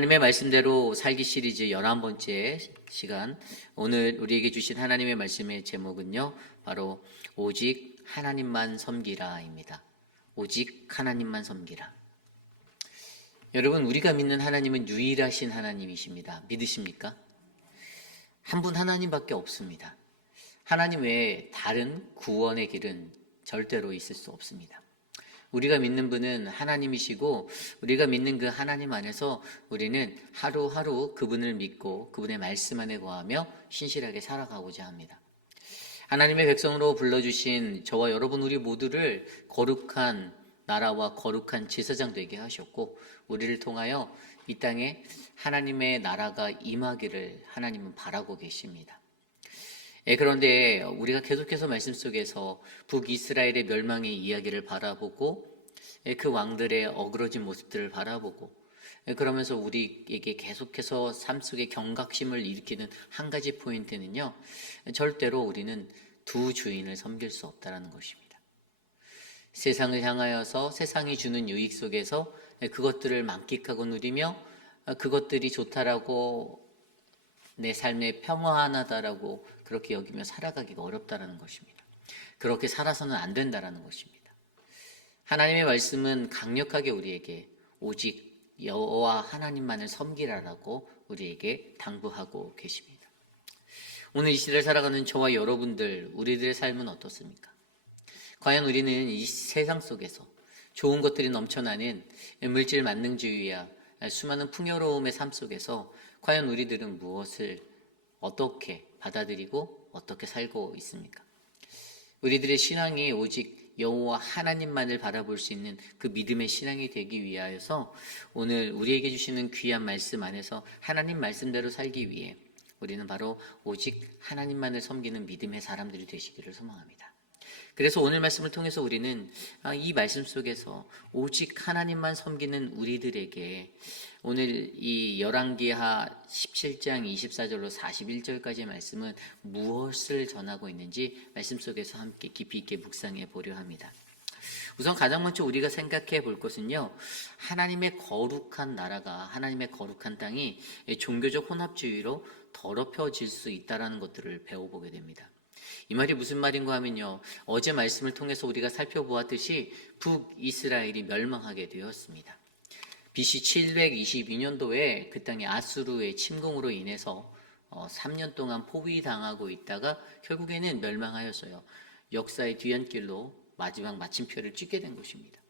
하나님의 말씀대로 살기 시리즈 11번째 시간, 오늘 우리에게 주신 하나님의 말씀의 제목은요, 바로 오직 하나님만 섬기라입니다. 오직 하나님만 섬기라. 여러분, 우리가 믿는 하나님은 유일하신 하나님이십니다. 믿으십니까? 한 분 하나님밖에 없습니다. 하나님 외에 다른 구원의 길은 절대로 있을 수 없습니다. 우리가 믿는 분은 하나님이시고, 우리가 믿는 그 하나님 안에서 우리는 하루하루 그분을 믿고 그분의 말씀 안에 거하며 신실하게 살아가고자 합니다. 하나님의 백성으로 불러주신 저와 여러분 우리 모두를 거룩한 나라와 거룩한 제사장 되게 하셨고, 우리를 통하여 이 땅에 하나님의 나라가 임하기를 하나님은 바라고 계십니다. 그런데 우리가 계속해서 말씀 속에서 북이스라엘의 멸망의 이야기를 바라보고, 그 왕들의 어그러진 모습들을 바라보고, 그러면서 우리에게 계속해서 삶 속에 경각심을 일으키는 한 가지 포인트는요, 절대로 우리는 두 주인을 섬길 수 없다는 것입니다. 세상을 향하여서 세상이 주는 유익 속에서 그것들을 만끽하고 누리며, 그것들이 좋다라고 내 삶에 평화하다라고 그렇게 여기며 살아가기가 어렵다라는 것입니다. 그렇게 살아서는 안 된다라는 것입니다. 하나님의 말씀은 강력하게 우리에게 오직 여호와 하나님만을 섬기라라고 우리에게 당부하고 계십니다. 오늘 이 시대를 살아가는 저와 여러분들, 우리들의 삶은 어떻습니까? 과연 우리는 이 세상 속에서 좋은 것들이 넘쳐나는 물질 만능주의와 수많은 풍요로움의 삶 속에서 과연 우리들은 무엇을 어떻게 받아들이고 어떻게 살고 있습니까? 우리들의 신앙이 오직 여호와 하나님만을 바라볼 수 있는 그 믿음의 신앙이 되기 위하여서 오늘 우리에게 주시는 귀한 말씀 안에서 하나님 말씀대로 살기 위해 우리는 바로 오직 하나님만을 섬기는 믿음의 사람들이 되시기를 소망합니다. 그래서 오늘 말씀을 통해서 우리는 이 말씀 속에서 오직 하나님만 섬기는 우리들에게 오늘 이 열왕기하 17장 24절로 41절까지의 말씀은 무엇을 전하고 있는지 말씀 속에서 함께 깊이 있게 묵상해 보려 합니다. 우선 가장 먼저 우리가 생각해 볼 것은요, 하나님의 거룩한 나라가, 하나님의 거룩한 땅이 종교적 혼합주의로 더럽혀질 수 있다는 것들을 배워보게 됩니다. 이 말이 무슨 말인가 하면요, 어제 말씀을 통해서 우리가 살펴보았듯이 북이스라엘이 멸망하게 되었습니다. BC 722년도에 그 땅에 아수르의 침공으로 인해서 3년 동안 포위당하고 있다가 결국에는 멸망하였어요. 역사의 뒤안길로 마지막 마침표를 찍게 된 것입니다.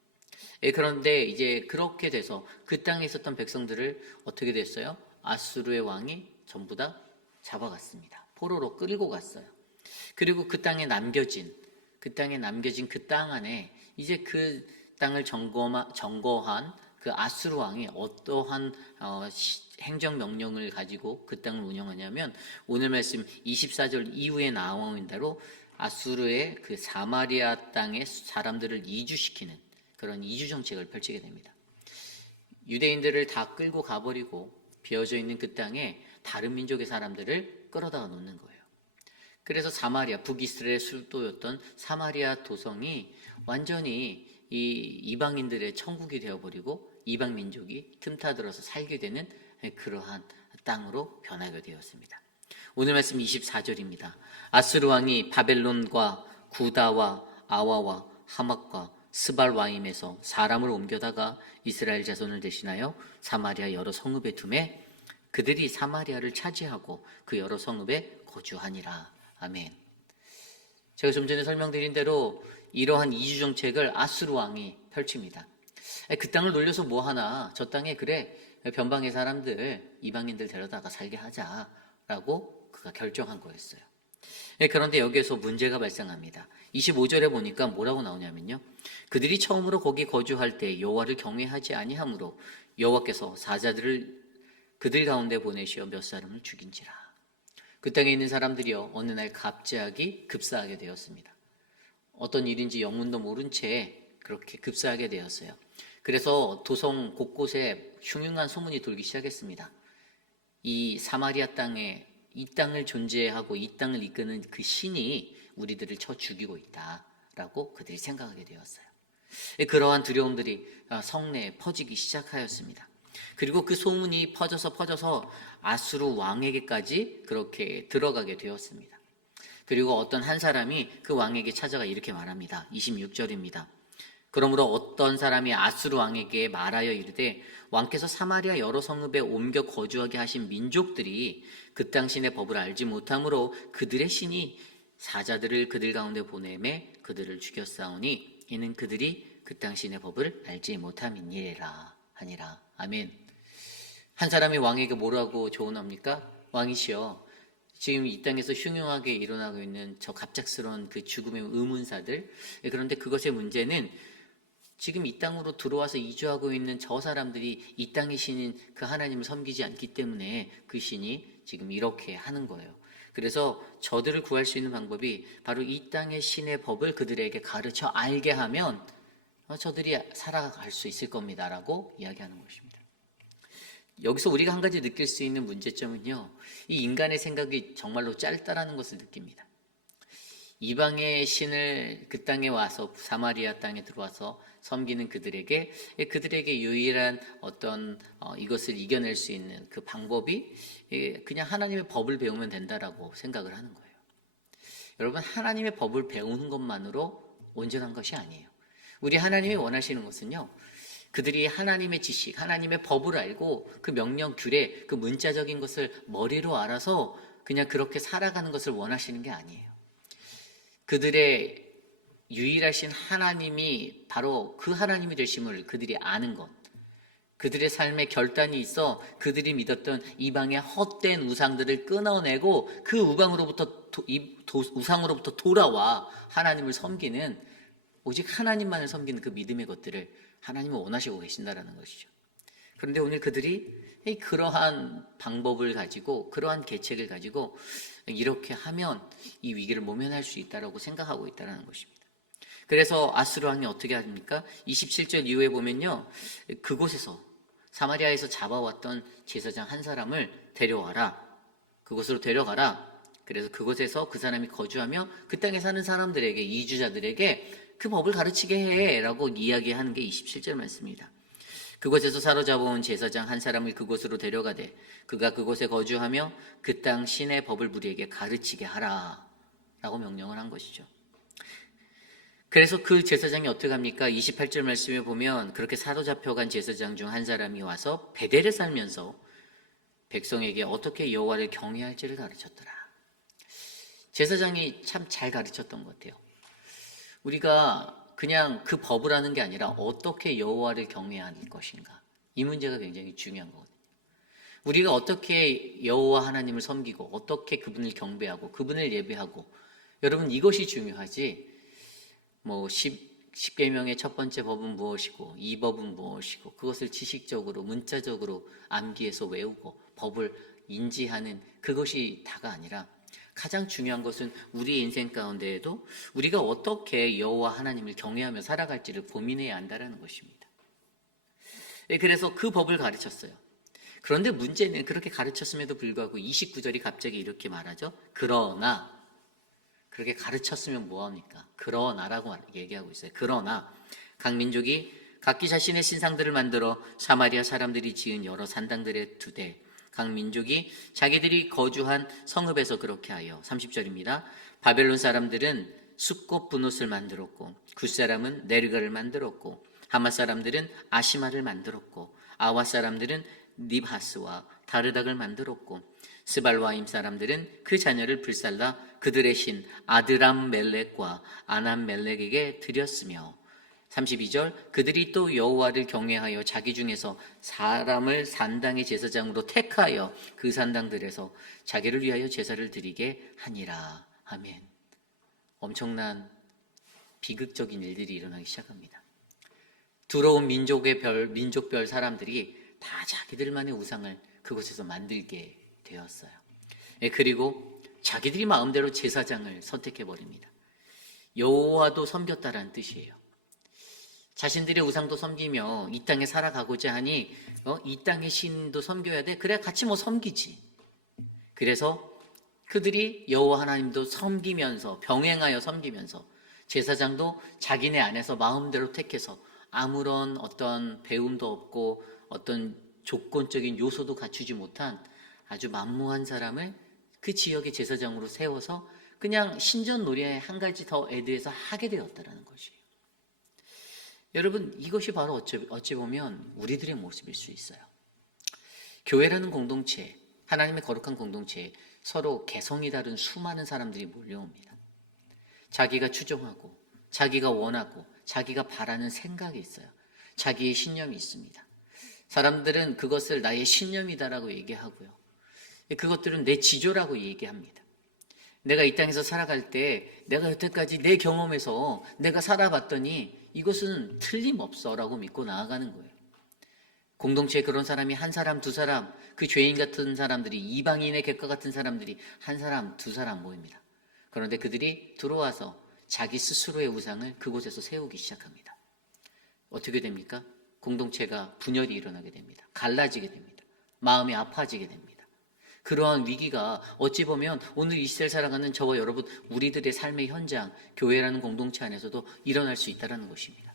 그런데 이제 그렇게 돼서 그 땅에 있었던 백성들을 어떻게 됐어요? 아수르의 왕이 전부 다 잡아갔습니다. 포로로 끌고 갔어요. 그리고 그 땅에 남겨진 그 땅 안에 이제 그 땅을 점거한 그 아수르 왕이 어떠한 행정명령을 가지고 그 땅을 운영하냐면, 오늘 말씀 24절 이후에 나오는 대로 아수르의 그 사마리아 땅의 사람들을 이주시키는 그런 이주 정책을 펼치게 됩니다. 유대인들을 다 끌고 가버리고 비어져 있는 그 땅에 다른 민족의 사람들을 끌어다가 놓는 거예요. 그래서 사마리아, 북이스라엘의 수도였던 사마리아 도성이 완전히 이 이방인들의 천국이 되어버리고 이방 민족이 틈타들어서 살게 되는 그러한 땅으로 변하게 되었습니다. 오늘 말씀 24절입니다. 아수르 왕이 바벨론과 구다와 아와와 하맛과 스발와임에서 사람을 옮겨다가 이스라엘 자손을 대신하여 사마리아 여러 성읍에 두매 그들이 사마리아를 차지하고 그 여러 성읍에 거주하니라. 아멘. 제가 좀 전에 설명드린 대로 이러한 이주 정책을 아수르 왕이 펼칩니다. 그 땅을 놀려서 뭐하나, 저 땅에 그래 변방의 사람들, 이방인들 데려다가 살게 하자라고 그가 결정한 거였어요. 그런데 여기에서 문제가 발생합니다. 25절에 보니까 뭐라고 나오냐면요, 그들이 처음으로 거기 거주할 때 여호와를 경외하지 아니하므로 여호와께서 사자들을 그들 가운데 보내시어 몇 사람을 죽인지라. 그 땅에 있는 사람들이요, 어느 날 갑자기 급사하게 되었습니다. 어떤 일인지 영문도 모른 채 그렇게 급사하게 되었어요. 그래서 도성 곳곳에 흉흉한 소문이 돌기 시작했습니다. 이 사마리아 땅에 이 땅을 존재하고 이 땅을 이끄는 그 신이 우리들을 쳐 죽이고 있다라고 그들이 생각하게 되었어요. 그러한 두려움들이 성내에 퍼지기 시작하였습니다. 그리고 그 소문이 퍼져서 아수르 왕에게까지 그렇게 들어가게 되었습니다. 그리고 어떤 한 사람이 그 왕에게 찾아가 이렇게 말합니다. 26절입니다. 그러므로 어떤 사람이 아수르 왕에게 말하여 이르되 왕께서 사마리아 여러 성읍에 옮겨 거주하게 하신 민족들이 그 땅 신의 법을 알지 못하므로 그들의 신이 사자들을 그들 가운데 보내매 그들을 죽였사오니 이는 그들이 그 땅 신의 법을 알지 못함이니라 하니라. 아멘. 한 사람이 왕에게 뭐라고 조언합니까? 왕이시여, 지금 이 땅에서 흉흉하게 일어나고 있는 저 갑작스러운 그 죽음의 의문사들, 그런데 그것의 문제는 지금 이 땅으로 들어와서 이주하고 있는 저 사람들이 이 땅의 신인 그 하나님을 섬기지 않기 때문에 그 신이 지금 이렇게 하는 거예요. 그래서 저들을 구할 수 있는 방법이 바로 이 땅의 신의 법을 그들에게 가르쳐 알게 하면 저들이 살아갈 수 있을 겁니다라고 이야기하는 것입니다. 여기서 우리가 한 가지 느낄 수 있는 문제점은요, 이 인간의 생각이 정말로 짧다라는 것을 느낍니다. 이방의 신을 그 땅에 와서 사마리아 땅에 들어와서 섬기는 그들에게 유일한 어떤 이것을 이겨낼 수 있는 그 방법이 그냥 하나님의 법을 배우면 된다라고 생각을 하는 거예요. 여러분, 하나님의 법을 배우는 것만으로 온전한 것이 아니에요. 우리 하나님이 원하시는 것은요, 그들이 하나님의 지식, 하나님의 법을 알고 그 명령, 규례, 그 문자적인 것을 머리로 알아서 그냥 그렇게 살아가는 것을 원하시는 게 아니에요. 그들의 유일하신 하나님이 바로 그 하나님이 되심을 그들이 아는 것, 그들의 삶에 결단이 있어 그들이 믿었던 이방의 헛된 우상들을 끊어내고 그 우상으로부터 돌아와 하나님을 섬기는, 오직 하나님만을 섬기는 그 믿음의 것들을 하나님은 원하시고 계신다라는 것이죠. 그런데 오늘 그들이 그러한 방법을 가지고, 그러한 계책을 가지고 이렇게 하면 이 위기를 모면할 수 있다라고 생각하고 있다는 것입니다. 그래서 아수르 왕이 어떻게 합니까? 27절 이후에 보면요, 그곳에서 사마리아에서 잡아왔던 제사장 한 사람을 데려와라, 그곳으로 데려가라. 그래서 그곳에서 그 사람이 거주하며 그 땅에 사는 사람들에게, 이주자들에게 그 법을 가르치게 해라고 이야기하는 게 27절 말씀입니다. 그곳에서 사로잡아온 제사장 한 사람을 그곳으로 데려가되 그가 그곳에 거주하며 그 땅 신의 법을 무리에게 가르치게 하라 라고 명령을 한 것이죠. 그래서 그 제사장이 어떻게 합니까? 28절 말씀에 보면 그렇게 사로잡혀간 제사장 중 한 사람이 와서 베델에 살면서 백성에게 어떻게 여호와를 경외할지를 가르쳤더라. 제사장이 참 잘 가르쳤던 것 같아요. 우리가 그냥 그 법을 하는 게 아니라 어떻게 여호와를 경외할 것인가, 이 문제가 굉장히 중요한 거거든요. 우리가 어떻게 여호와 하나님을 섬기고 어떻게 그분을 경배하고 그분을 예배하고, 여러분 이것이 중요하지, 뭐 10계명의 첫 번째 법은 무엇이고 이 법은 무엇이고 그것을 지식적으로 문자적으로 암기해서 외우고 법을 인지하는 그것이 다가 아니라, 가장 중요한 것은 우리 인생 가운데에도 우리가 어떻게 여호와 하나님을 경외하며 살아갈지를 고민해야 한다는 것입니다. 그래서 그 법을 가르쳤어요. 그런데 문제는 그렇게 가르쳤음에도 불구하고 29절이 갑자기 이렇게 말하죠. 그러나, 그렇게 가르쳤으면 뭐합니까? 그러나라고 얘기하고 있어요. 그러나 각 민족이 각기 자신의 신상들을 만들어 사마리아 사람들이 지은 여러 산당들에 두되 각 민족이 자기들이 거주한 성읍에서 그렇게 하여, 30절입니다. 바벨론 사람들은 숫꽃 분옷을 만들었고 굿 사람은 네르가를 만들었고 하맛 사람들은 아시마를 만들었고 아와 사람들은 닙하스와 다르닥을 만들었고 스발와임 사람들은 그 자녀를 불살라 그들의 신 아드람 멜렉과 아남 멜렉에게 드렸으며, 32절 그들이 또 여호와를 경외하여 자기 중에서 사람을 산당의 제사장으로 택하여 그 산당들에서 자기를 위하여 제사를 드리게 하니라. 아멘. 엄청난 비극적인 일들이 일어나기 시작합니다. 들어온 민족별 사람들이 다 자기들만의 우상을 그곳에서 만들게 되었어요. 그리고 자기들이 마음대로 제사장을 선택해버립니다. 여호와도 섬겼다라는 뜻이에요. 자신들의 우상도 섬기며 이 땅에 살아가고자 하니 이 땅의 신도 섬겨야 돼. 그래 같이 섬기지. 그래서 그들이 여호와 하나님도 섬기면서, 병행하여 섬기면서, 제사장도 자기네 안에서 마음대로 택해서 아무런 어떤 배움도 없고 어떤 조건적인 요소도 갖추지 못한 아주 만무한 사람을 그 지역의 제사장으로 세워서 그냥 신전놀이에 한 가지 더 애드해서 하게 되었다는 것이에요. 여러분, 이것이 바로 어찌 보면 우리들의 모습일 수 있어요. 교회라는 공동체, 하나님의 거룩한 공동체에 서로 개성이 다른 수많은 사람들이 몰려옵니다. 자기가 추종하고 자기가 원하고 자기가 바라는 생각이 있어요. 자기의 신념이 있습니다. 사람들은 그것을 나의 신념이다라고 얘기하고요. 그것들은 내 지조라고 얘기합니다. 내가 이 땅에서 살아갈 때 내가 여태까지 내 경험에서 내가 살아봤더니 이것은 틀림없어라고 믿고 나아가는 거예요. 공동체에 그런 사람이 한 사람, 두 사람, 그 죄인 같은 사람들이, 이방인의 객과 같은 사람들이 한 사람, 두 사람 모입니다. 그런데 그들이 들어와서 자기 스스로의 우상을 그곳에서 세우기 시작합니다. 어떻게 됩니까? 공동체가 분열이 일어나게 됩니다. 갈라지게 됩니다. 마음이 아파지게 됩니다. 그러한 위기가 어찌 보면 오늘 이 시대를 살아가는 저와 여러분, 우리들의 삶의 현장, 교회라는 공동체 안에서도 일어날 수 있다는 것입니다.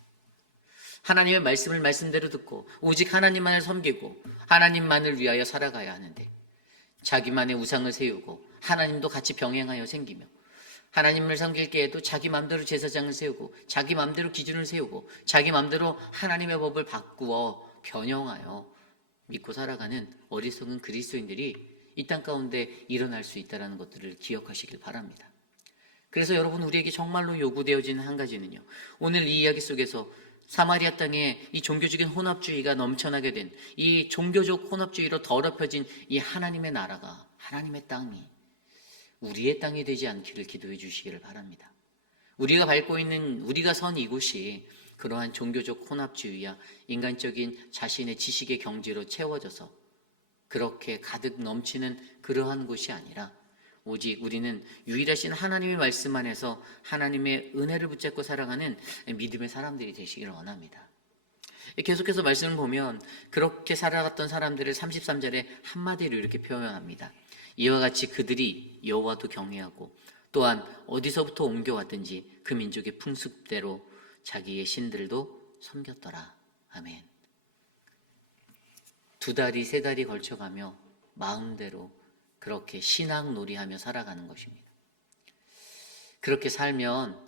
하나님의 말씀을 말씀대로 듣고 오직 하나님만을 섬기고 하나님만을 위하여 살아가야 하는데, 자기만의 우상을 세우고 하나님도 같이 병행하여 생기며, 하나님을 섬길 때에도 자기 마음대로 제사장을 세우고 자기 마음대로 기준을 세우고 자기 마음대로 하나님의 법을 바꾸어 변형하여 믿고 살아가는 어리석은 그리스도인들이 이 땅 가운데 일어날 수 있다는 것들을 기억하시길 바랍니다. 그래서 여러분, 우리에게 정말로 요구되어지는 한 가지는요, 오늘 이 이야기 속에서 사마리아 땅에 이 종교적인 혼합주의가 넘쳐나게 된, 이 종교적 혼합주의로 더럽혀진 이 하나님의 나라가, 하나님의 땅이 우리의 땅이 되지 않기를 기도해 주시기를 바랍니다. 우리가 밟고 있는, 우리가 선 이곳이 그러한 종교적 혼합주의야 인간적인 자신의 지식의 경지로 채워져서 그렇게 가득 넘치는 그러한 곳이 아니라, 오직 우리는 유일하신 하나님의 말씀 안에서 하나님의 은혜를 붙잡고 살아가는 믿음의 사람들이 되시기를 원합니다. 계속해서 말씀을 보면 그렇게 살아갔던 사람들을 33절에 한마디로 이렇게 표현합니다. 이와 같이 그들이 여호와도 경외하고 또한 어디서부터 옮겨왔든지 그 민족의 풍습대로 자기의 신들도 섬겼더라. 아멘. 2달이 3달이 걸쳐가며 마음대로 그렇게 신앙놀이하며 살아가는 것입니다. 그렇게 살면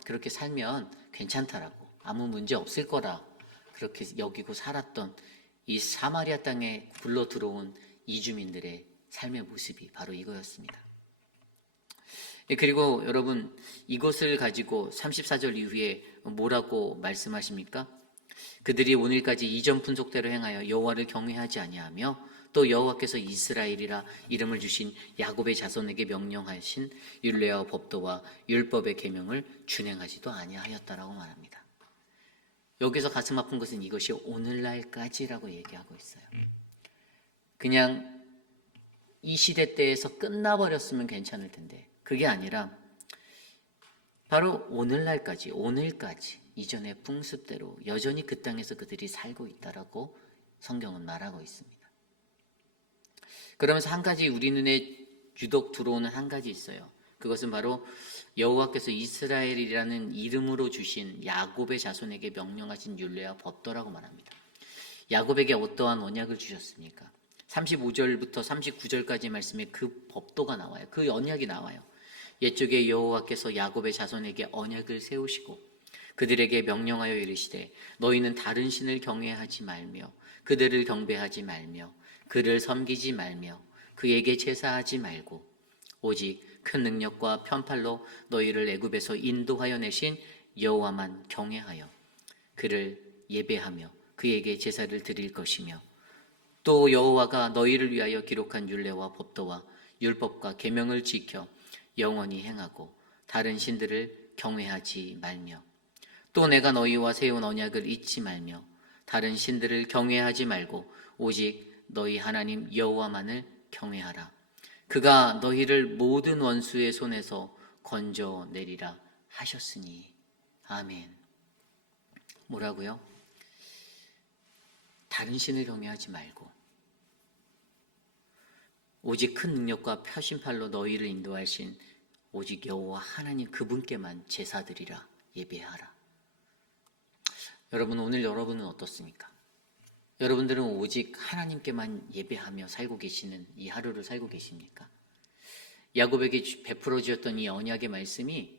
괜찮다라고, 아무 문제 없을 거라 그렇게 여기고 살았던 이 사마리아 땅에 굴러 들어온 이주민들의 삶의 모습이 바로 이거였습니다. 그리고 여러분, 이것을 가지고 34절 이후에 뭐라고 말씀하십니까? 그들이 오늘까지 이전 분속대로 행하여 여호와를 경외하지 아니하며 또 여호와께서 이스라엘이라 이름을 주신 야곱의 자손에게 명령하신 율례와 법도와 율법의 계명을 준행하지도 아니하였다라고 말합니다. 여기서 가슴 아픈 것은 이것이 오늘날까지라고 얘기하고 있어요. 그냥 이 시대 때에서 끝나버렸으면 괜찮을 텐데 그게 아니라 바로 오늘날까지, 오늘까지 이전의 풍습대로 여전히 그 땅에서 그들이 살고 있다라고 성경은 말하고 있습니다. 그러면서 한 가지 우리 눈에 유독 들어오는 한 가지 있어요. 그것은 바로 여호와께서 이스라엘이라는 이름으로 주신 야곱의 자손에게 명령하신 율례와 법도라고 말합니다. 야곱에게 어떠한 언약을 주셨습니까? 35절부터 39절까지 말씀에 그 법도가 나와요. 그 언약이 나와요. 옛적에 여호와께서 야곱의 자손에게 언약을 세우시고 그들에게 명령하여 이르시되 너희는 다른 신을 경외하지 말며 그들을 경배하지 말며 그를 섬기지 말며 그에게 제사하지 말고 오직 큰 능력과 편팔로 너희를 애굽에서 인도하여 내신 여호와만 경외하여 그를 예배하며 그에게 제사를 드릴 것이며 또 여호와가 너희를 위하여 기록한 율례와 법도와 율법과 계명을 지켜 영원히 행하고 다른 신들을 경외하지 말며 또 내가 너희와 세운 언약을 잊지 말며 다른 신들을 경외하지 말고 오직 너희 하나님 여호와만을 경외하라. 그가 너희를 모든 원수의 손에서 건져내리라 하셨으니. 아멘. 뭐라고요? 다른 신을 경외하지 말고 오직 큰 능력과 표심팔로 너희를 인도하신 오직 여호와 하나님 그분께만 제사드리라, 예배하라. 여러분, 오늘 여러분은 어떻습니까? 여러분들은 오직 하나님께만 예배하며 살고 계시는 이 하루를 살고 계십니까? 야곱에게 베풀어 주었던 이 언약의 말씀이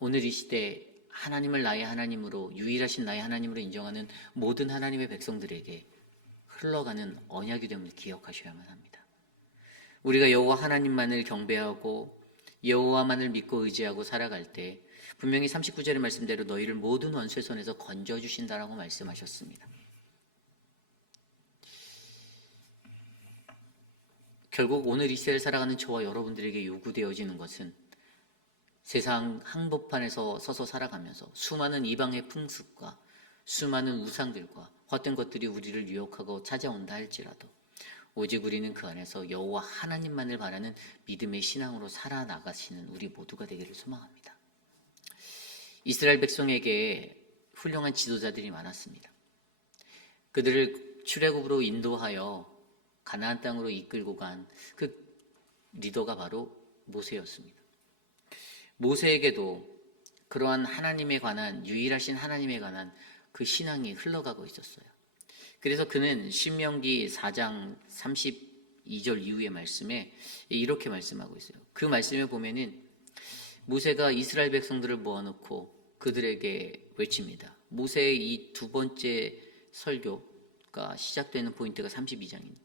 오늘 이 시대 하나님을 나의 하나님으로, 유일하신 나의 하나님으로 인정하는 모든 하나님의 백성들에게 흘러가는 언약이 됨을 기억하셔야만 합니다. 우리가 여호와 하나님만을 경배하고 여호와만을 믿고 의지하고 살아갈 때 분명히 39절의 말씀대로 너희를 모든 원수의 손에서 건져주신다라고 말씀하셨습니다. 결국 오늘 이 시대를 살아가는 저와 여러분들에게 요구되어지는 것은 세상 한복판에서 서서 살아가면서 수많은 이방의 풍습과 수많은 우상들과 헛된 것들이 우리를 유혹하고 찾아온다 할지라도 오직 우리는 그 안에서 여호와 하나님만을 바라는 믿음의 신앙으로 살아나가시는 우리 모두가 되기를 소망합니다. 이스라엘 백성에게 훌륭한 지도자들이 많았습니다. 그들을 출애굽으로 인도하여 가나안 땅으로 이끌고 간 그 리더가 바로 모세였습니다. 모세에게도 그러한 하나님에 관한, 유일하신 하나님에 관한 그 신앙이 흘러가고 있었어요. 그래서 그는 신명기 4장 32절 이후의 말씀에 이렇게 말씀하고 있어요. 그 말씀에 보면은 모세가 이스라엘 백성들을 모아놓고 그들에게 외칩니다. 모세의 이 두 번째 설교가 시작되는 포인트가 32장입니다.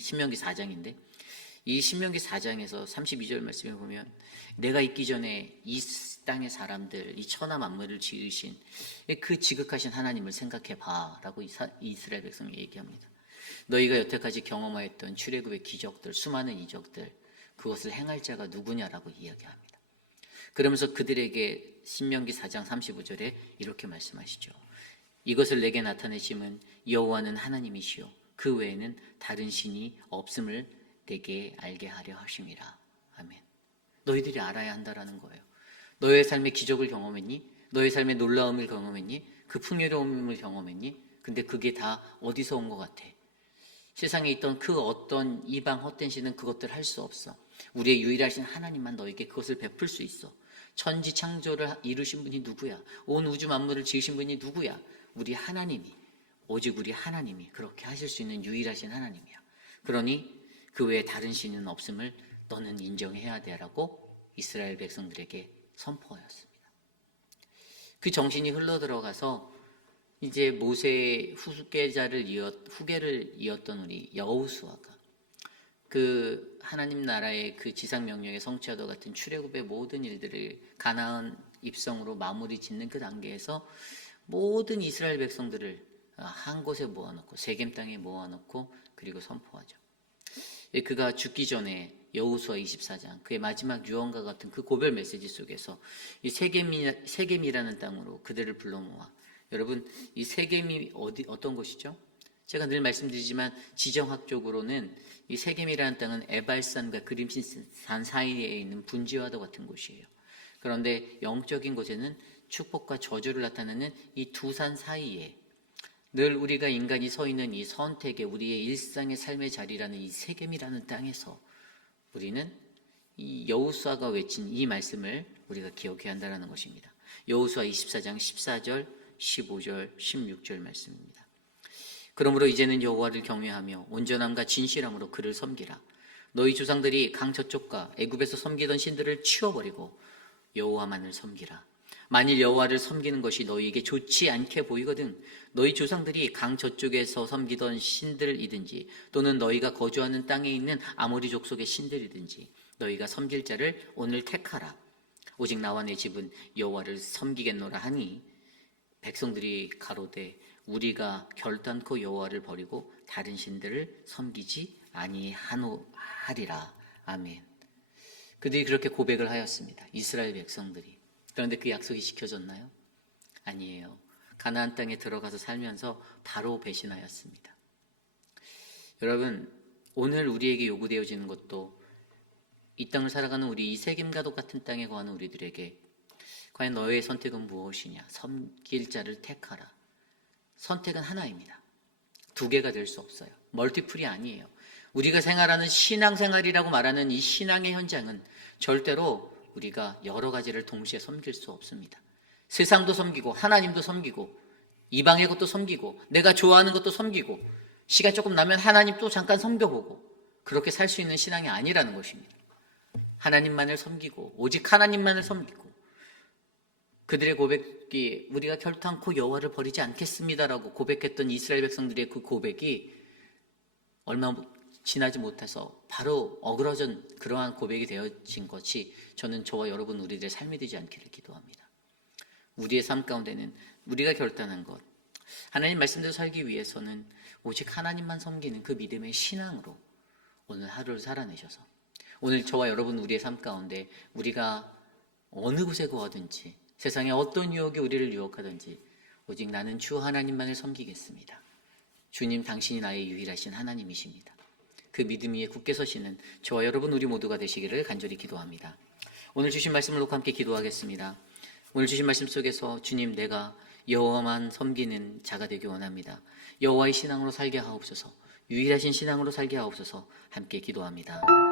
신명기 4장인데 이 신명기 4장에서 32절 말씀에 보면 내가 있기 전에 이 땅의 사람들, 이 천하 만물을 지으신 그 지극하신 하나님을 생각해봐 라고 이스라엘 백성이 얘기합니다. 너희가 여태까지 경험하였던 출애굽의 기적들, 수많은 이적들, 그것을 행할 자가 누구냐라고 이야기합니다. 그러면서 그들에게 신명기 4장 35절에 이렇게 말씀하시죠. 이것을 내게 나타내심은 여호와는 하나님이시요 그 외에는 다른 신이 없음을 내게 알게 하려 하심이라. 아멘. 너희들이 알아야 한다라는 거예요. 너의 삶의 기적을 경험했니? 너의 삶의 놀라움을 경험했니? 그 풍요로움을 경험했니? 근데 그게 다 어디서 온 것 같아? 세상에 있던 그 어떤 이방 헛된 신은 그것들 할 수 없어. 우리의 유일하신 하나님만 너에게 그것을 베풀 수 있어. 천지 창조를 이루신 분이 누구야? 온 우주 만물을 지으신 분이 누구야? 우리 하나님이, 오직 우리 하나님이 그렇게 하실 수 있는 유일하신 하나님이야. 그러니 그 외에 다른 신은 없음을 너는 인정해야 되라고 이스라엘 백성들에게 선포하였습니다. 그 정신이 흘러들어가서 이제 모세의 후계를 이었던 우리 여호수아가 그 하나님 나라의 그 지상 명령의 성취와도 같은 출애굽의 모든 일들을 가나안 입성으로 마무리 짓는 그 단계에서 모든 이스라엘 백성들을 한 곳에 모아놓고 세겜 땅에 모아놓고 그리고 선포하죠. 그가 죽기 전에 여호수아 24장 그의 마지막 유언과 같은 그 고별 메시지 속에서 이 세겜이라는 땅으로 그들을 불러 모아. 여러분, 이 세겜이 어떤 곳이죠? 제가 늘 말씀드리지만 지정학적으로는 이 세겜이라는 땅은 에발산과 그림신산 사이에 있는 분지와도 같은 곳이에요. 그런데 영적인 곳에는 축복과 저주를 나타내는 이 두 산 사이에 늘 우리가 인간이 서 있는 이 선택의 우리의 일상의 삶의 자리라는 이 세겜이라는 땅에서 우리는 이 여호수아가 외친 이 말씀을 우리가 기억해야 한다는 것입니다. 여호수아 24장 14절, 15절, 16절 말씀입니다. 그러므로 이제는 여호와를 경외하며 온전함과 진실함으로 그를 섬기라. 너희 조상들이 강 저쪽과 애굽에서 섬기던 신들을 치워버리고 여호와만을 섬기라. 만일 여호와를 섬기는 것이 너희에게 좋지 않게 보이거든 너희 조상들이 강 저쪽에서 섬기던 신들이든지 또는 너희가 거주하는 땅에 있는 아모리 족속의 신들이든지 너희가 섬길 자를 오늘 택하라. 오직 나와 내 집은 여호와를 섬기겠노라 하니 백성들이 가로되 우리가 결단코 여호와를 버리고 다른 신들을 섬기지 아니하리라. 아멘. 그들이 그렇게 고백을 하였습니다. 이스라엘 백성들이. 그런데 그 약속이 지켜졌나요? 아니에요. 가나안 땅에 들어가서 살면서 바로 배신하였습니다. 여러분, 오늘 우리에게 요구되어지는 것도 이 땅을 살아가는 우리 이 세겜과도 같은 땅에 거하는 우리들에게 과연 너의 선택은 무엇이냐? 섬길 자를 택하라. 선택은 하나입니다. 두 개가 될 수 없어요. 멀티플이 아니에요. 우리가 생활하는 신앙생활이라고 말하는 이 신앙의 현장은 절대로 우리가 여러 가지를 동시에 섬길 수 없습니다. 세상도 섬기고 하나님도 섬기고 이방의 것도 섬기고 내가 좋아하는 것도 섬기고 시간 조금 나면 하나님 또 잠깐 섬겨보고 그렇게 살 수 있는 신앙이 아니라는 것입니다. 하나님만을 섬기고 오직 하나님만을 섬기고 그들의 고백이 우리가 결탄코 여호와를 버리지 않겠습니다라고 고백했던 이스라엘 백성들의 그 고백이 얼마 지나지 못해서 바로 어그러진 그러한 고백이 되어진 것이 저는 저와 여러분 우리들의 삶이 되지 않기를 기도합니다. 우리의 삶 가운데는 우리가 결단한 것, 하나님 말씀대로 살기 위해서는 오직 하나님만 섬기는 그 믿음의 신앙으로 오늘 하루를 살아내셔서 오늘 저와 여러분 우리의 삶 가운데 우리가 어느 곳에 거하든지 세상에 어떤 유혹이 우리를 유혹하든지 오직 나는 주 하나님만을 섬기겠습니다. 주님 당신이 나의 유일하신 하나님이십니다. 그 믿음 위에 굳게 서시는 저와 여러분 우리 모두가 되시기를 간절히 기도합니다. 오늘 주신 말씀을 놓고 함께 기도하겠습니다. 오늘 주신 말씀 속에서 주님 내가 여호와만 섬기는 자가 되기 원합니다. 여호와의 신앙으로 살게 하옵소서. 유일하신 신앙으로 살게 하옵소서. 함께 기도합니다.